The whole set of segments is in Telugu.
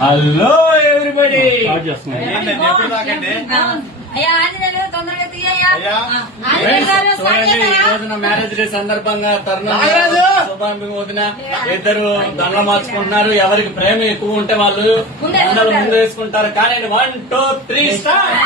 Hello everybody. చూడండి, ఈ రోజున మ్యారేజ్ డే సందర్భంగా తరుణం శుభాంబి వదిన ఇద్దరు దండలు మార్చుకుంటున్నారు. ఎవరికి ప్రేమ ఎక్కువ ఉంటే వాళ్ళు దండలు ముందు వేసుకుంటారు. కానీ 1 2 3 స్టార్ట్.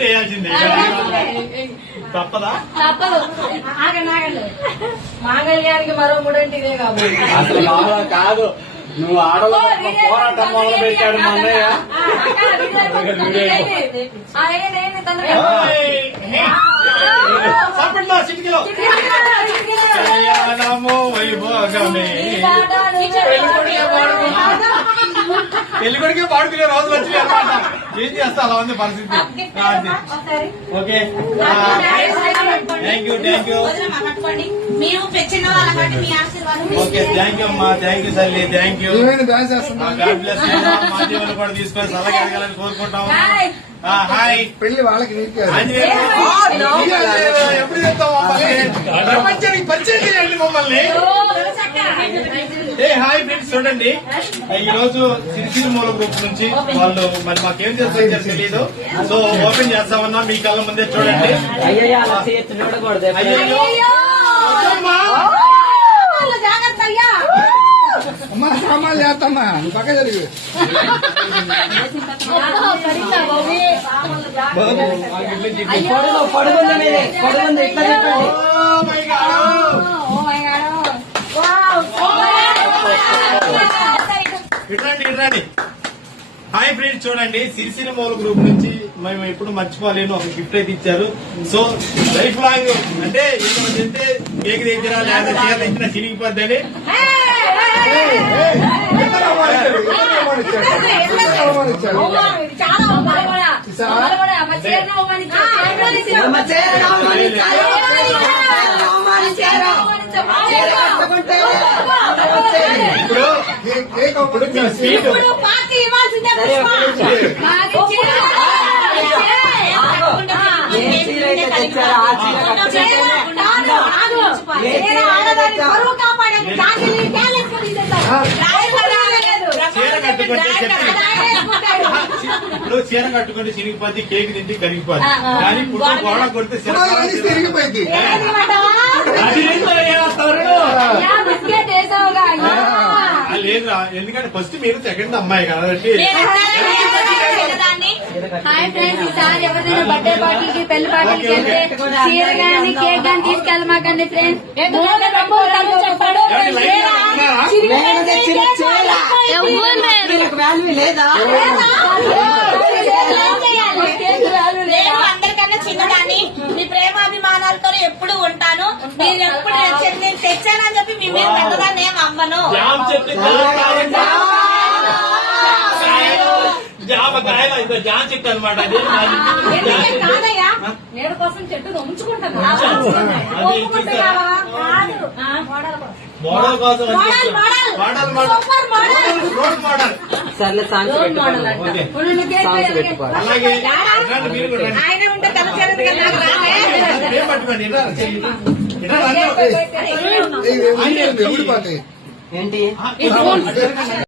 వేయాల్సిందే తప్పదా? తప్పదు. మాంగళ్యానికి మరో మూడంటి ఇదే కాబట్టి అసలు బాగా కాదు. నువ్వు ఆడలో పోరాటం మొదలు పెట్టాడు మా అన్నయ్య. పెళ్ళికొడికే పాడుకునే రోజులు వచ్చి అనమాట. ఏం చేస్తా అలా ఉంది పరిస్థితి. ఓకే, థ్యాంక్ యూ మీరు తెచ్చిన వాళ్ళ మీ ఆశీర్వాదం. ఓకే, థ్యాంక్ యూ అమ్మా, థ్యాంక్ యూ సల్లి, thank you. God bless you. మా జీవనం కూడా తీసుకొని అలాగే ఎదగాలని కోరుకుంటాము. హాయ్. పెళ్లి వాళ్ళకి ఎప్పుడు చెప్తాం ప్రపంచానికి పరిచయం చేయండి మమ్మల్ని. హాయ్ ఫ్రెండ్స్, చూడండి ఈ రోజు సిరిసిరి మూల గ్రూప్ నుంచి వాళ్ళు మరి మాకేం చేస్తారో తెలియదు. సో ఓపెన్ చేస్తామన్నా మీ కళ్ళ ముందే చూడండి. అయ్యో అమ్మా సామాన్లు చేస్తామ్మా, నువ్వు పక్క జరిగి ఇట్రండి. హాయ్ ఫ్రెండ్స్, చూడండి సిరిసిరి మూల గ్రూప్ నుంచి మేము ఎప్పుడు మర్చిపోలేను ఒక గిఫ్ట్ అయితే ఇచ్చారు. సో లైఫ్ లాంగ్ అంటే ఏమంటే కేక్ దగ్గర లేదా చీర తెచ్చిన చిరిగిపోద్దని ఇప్పుడు చీర కట్టుకుంటే చిరిగిపోద్ది, కేక్ తింటే కరిగిపోద్ది. కానీ ఇప్పుడు గోడ కొడితే తిరిగిపోయింది. లేదురా, ఎందుకంటే ఫస్ట్ మీరు సెకండ్ అమ్మాయి కాబట్టి. హాయ్ ఫ్రెండ్స్, ఈసారి ఎవరిదైనా బర్త్డే పార్టీకి పెళ్లి పార్టీకి వెళ్తే చీర గానీ కేక్ గానీ తీసుకెళ్ళమాకండి ఫ్రెండ్స్. అందరికన్నా చిన్నదాన్ని మీ ప్రేమాభిమానాలతో ఎప్పుడు ఉంటాను. మీరు ఎప్పుడు నేను తెచ్చానని చెప్పి మీ మీద పెద్దదాన్ని ఏం అమ్మను. జామకాయలు ఇంకో జామ చెట్టు అనమాట. అది కాదయ్యా, నేడు కోసం చెట్టు ఉంచుకుంటాను. మోడల్ కోసం సర్లే సాంగ్స్ అలాగే ఆయన ఉంటే తన చరిత్ర పట్టుకోండి. ఊడిపోతాయి ఏంటి